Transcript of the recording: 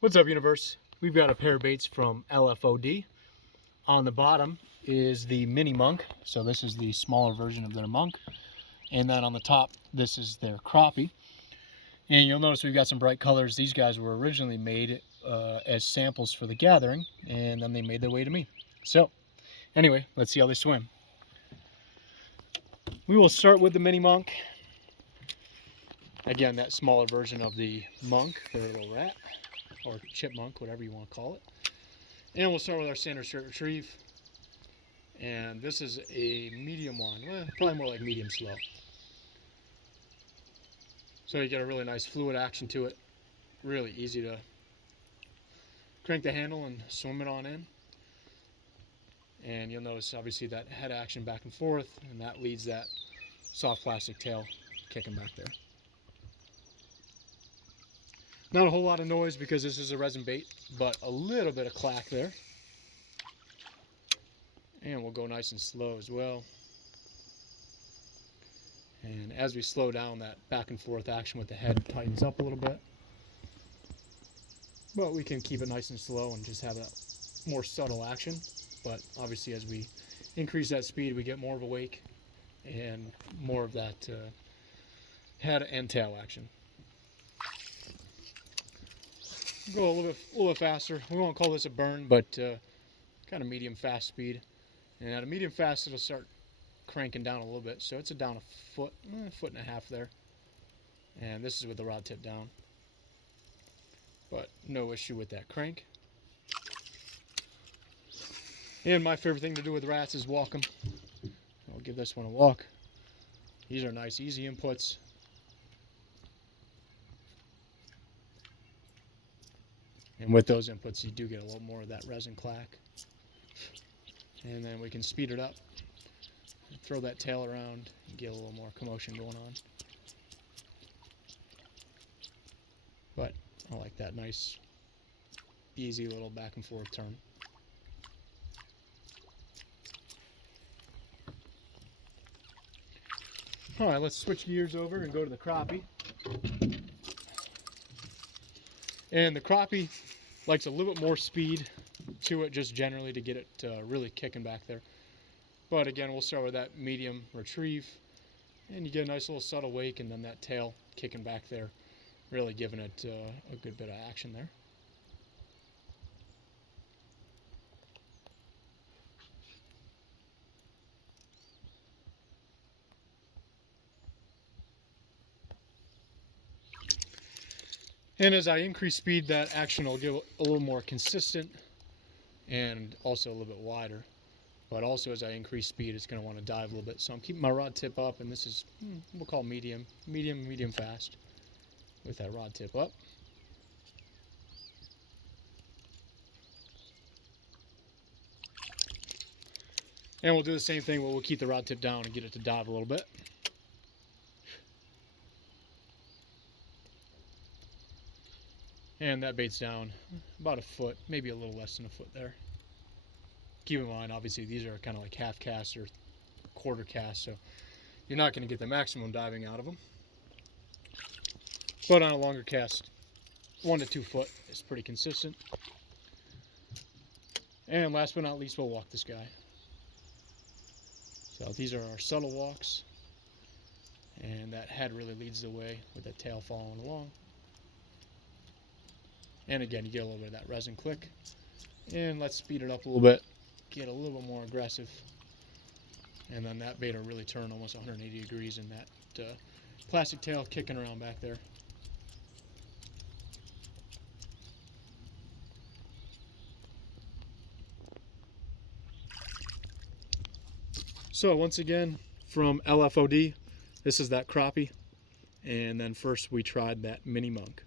What's up, universe? We've got a pair of baits from LFOD. On the bottom is the mini Munk, so this is the smaller version of their Munk, and then on the top this is their Crappie. And you'll notice we've got some bright colors. These guys were originally made as samples for the gathering, and then they made their way to me. So anyway, let's see how they swim. We will start with the mini Munk. Again, that smaller version of the Munk, their little rat, or chipmunk, whatever you want to call it. And we'll start with our standard straight retrieve. And this is a medium one, well, probably more like medium slow. So you get a really nice fluid action to it. Really easy to crank the handle and swim it on in. And you'll notice obviously that head action back and forth, and that leads that soft plastic tail kicking back there. Not a whole lot of noise because this is a resin bait, but a little bit of clack there. And we'll go nice and slow as well. And as we slow down, that back and forth action with the head tightens up a little bit. But we can keep it nice and slow and just have that more subtle action. But obviously as we increase that speed, we get more of a wake and more of that head and tail action. Go a little bit faster. We won't call this a burn, but kind of medium fast speed. And at a medium fast, it'll start cranking down a little bit. So it's down a foot and a half there. And this is with the rod tip down. But no issue with that crank. And my favorite thing to do with rats is walk them. I'll give this one a walk. These are nice, easy inputs. And with those inputs, you do get a little more of that resin clack. And then we can speed it up, throw that tail around, and get a little more commotion going on. But I like that nice, easy little back and forth turn. All right, let's switch gears over and go to the Crappie. And the Crappie likes a little bit more speed to it just generally to get it really kicking back there. But again, we'll start with that medium retrieve. And you get a nice little subtle wake and then that tail kicking back there, really giving it a good bit of action there. And as I increase speed, that action will get a little more consistent and also a little bit wider. But also as I increase speed, it's going to want to dive a little bit. So I'm keeping my rod tip up, and this is, we'll call medium fast with that rod tip up. And we'll do the same thing, but we'll keep the rod tip down and get it to dive a little bit. And that bait's down about a foot, maybe a little less than a foot there. Keep in mind, obviously, these are kind of like half cast or quarter cast, so you're not going to get the maximum diving out of them. But on a longer cast, 1 to 2 foot is pretty consistent. And last but not least, we'll walk this guy. So these are our subtle walks. And that head really leads the way with that tail following along. And again, you get a little bit of that resin click. And let's speed it up a little bit, get a little bit more aggressive. And then that bait will really turn almost 180 degrees in that plastic tail kicking around back there. So once again, from LFOD, this is that Crappie. And then first we tried that mini Munk.